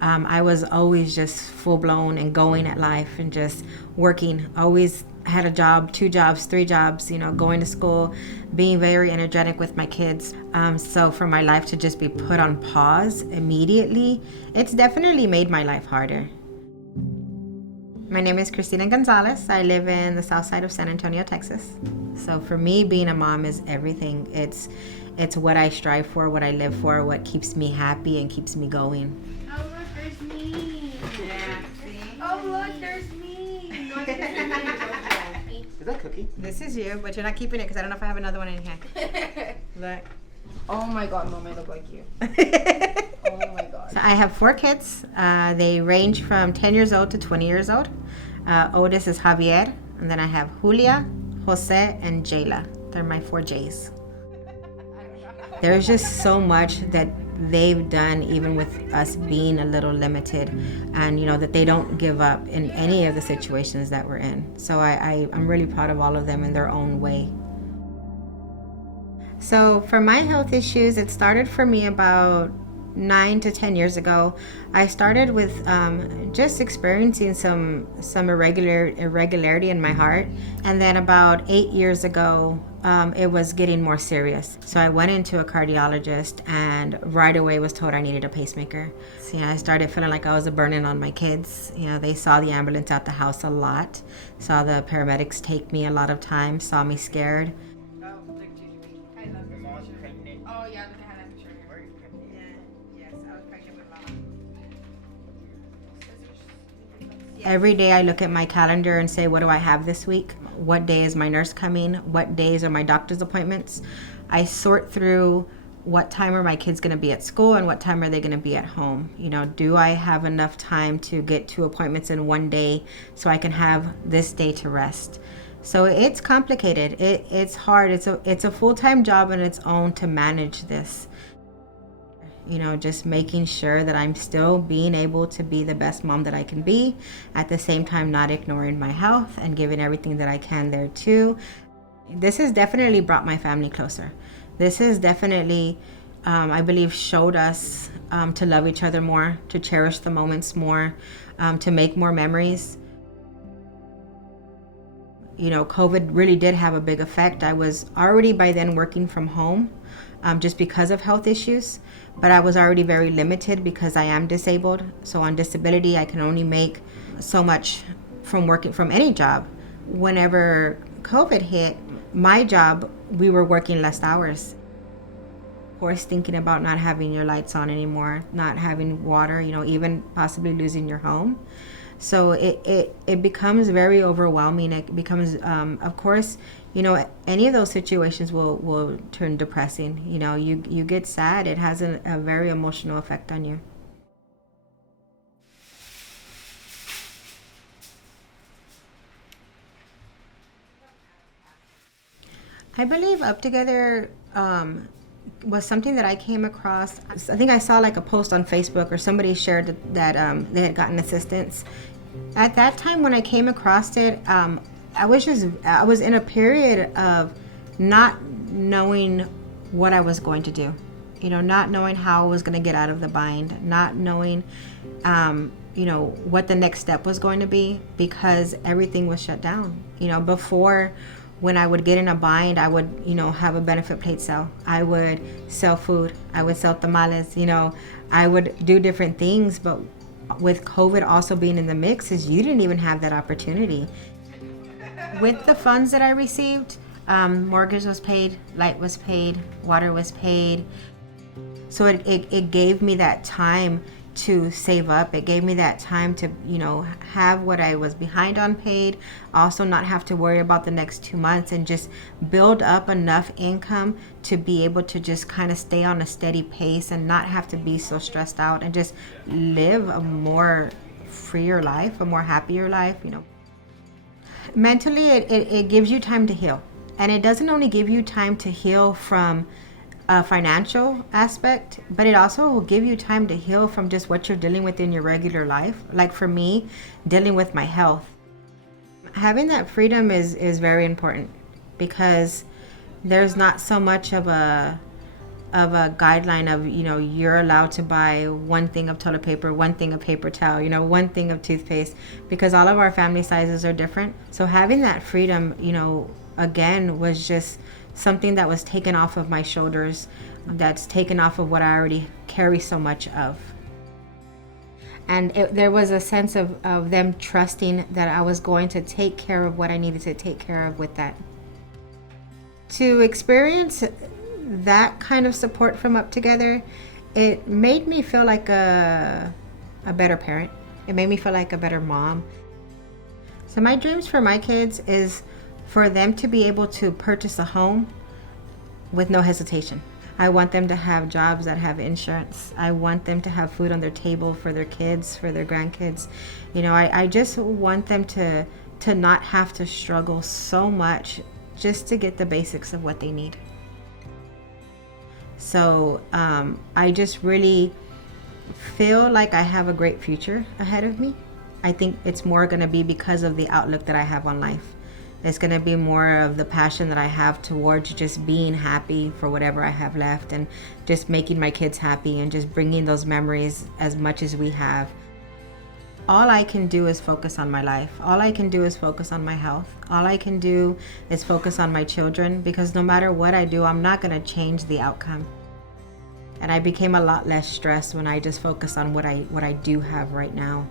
I was always just full blown and going at life and just working. Always had a job, 2 jobs, 3 jobs, going to school, being very energetic with my kids. So for my life to just be put on pause immediately, it's definitely made my life harder. My name is Christina Gonzalez. I live in the south side of San Antonio, Texas. So for me, being a mom is everything. It's what I strive for, what I live for, what keeps me happy and keeps me going. Oh, look, there's me. Yeah, see? Oh, look, there's me. No, Is that cookie? This is you, but you're not keeping it because I don't know if I have another one in here. Look. Oh my god, Mom, I look like you. Oh my god. So I have 4 kids. They range from 10 years old to 20 years old. Oldest is Javier, and then I have Julia, Jose, and Jayla. They're my 4 J's. There's just so much that they've done, even with us being a little limited, and that they don't give up in any of the situations that we're in. So I'm really proud of all of them in their own way. So for my health issues, it started for me about 9 to 10 years ago. I started with just experiencing some irregularity in my heart, and then about 8 years ago, it was getting more serious. So I went into a cardiologist, and right away was told I needed a pacemaker. So, I started feeling like I was a burden on my kids. They saw the ambulance at the house a lot, saw the paramedics take me a lot of times, saw me scared. Oh, yeah, look, I had that picture here. Yes, I was pregnant with Mama. Every day I look at my calendar and say, what do I have this week? What day is my nurse coming? What days are my doctor's appointments? I sort through what time are my kids going to be at school and what time are they going to be at home. Do I have enough time to get 2 appointments in one day so I can have this day to rest? So it's complicated. It's hard. It's a full-time job on its own to manage this. Just making sure that I'm still being able to be the best mom that I can be, at the same time not ignoring my health and giving everything that I can there too. This has definitely brought my family closer. This has definitely, I believe, showed us to love each other more, to cherish the moments more, to make more memories. COVID really did have a big effect. I was already by then working from home just because of health issues, but I was already very limited because I am disabled. So on disability, I can only make so much from working from any job. Whenever COVID hit, my job, we were working less hours. Of course, thinking about not having your lights on anymore, not having water, even possibly losing your home. So it becomes very overwhelming. It becomes, of course, any of those situations will turn depressing. You get sad. It has a very emotional effect on you. I believe UpTogether was something that I came across. I think I saw like a post on Facebook, or somebody shared that they had gotten assistance. At that time when I came across it, I was in a period of not knowing what I was going to do. Not knowing how I was going to get out of the bind, not knowing what the next step was going to be, because everything was shut down. Before, when I would get in a bind, I would, have a benefit plate sale. I would sell food. I would sell tamales. I would do different things. But with COVID also being in the mix, you didn't even have that opportunity. With the funds that I received, mortgage was paid, light was paid, water was paid. So it gave me that time to save up. It gave me that time to, have what I was behind on paid, also not have to worry about the next 2 months, and just build up enough income to be able to just kind of stay on a steady pace and not have to be so stressed out, and just live a more freer life, a more happier life. Mentally, it gives you time to heal. And it doesn't only give you time to heal from a financial aspect, but it also will give you time to heal from just what you're dealing with in your regular life. Like for me, dealing with my health. Having that freedom is very important, because there's not so much of a of a guideline of, you're allowed to buy one thing of toilet paper, one thing of paper towel, one thing of toothpaste, because all of our family sizes are different. So having that freedom, again, was just something that was taken off of my shoulders, that's taken off of what I already carry so much of. And there was a sense of them trusting that I was going to take care of what I needed to take care of with that. To experience that kind of support from UpTogether, it made me feel like a better parent. It made me feel like a better mom. So my dreams for my kids is for them to be able to purchase a home with no hesitation. I want them to have jobs that have insurance. I want them to have food on their table for their kids, for their grandkids. I just want them to not have to struggle so much just to get the basics of what they need. So I just really feel like I have a great future ahead of me. I think it's more going to be because of the outlook that I have on life. It's going to be more of the passion that I have towards just being happy for whatever I have left, and just making my kids happy and just bringing those memories as much as we have. All I can do is focus on my life. All I can do is focus on my health. All I can do is focus on my children, because no matter what I do, I'm not going to change the outcome. And I became a lot less stressed when I just focus on what I do have right now.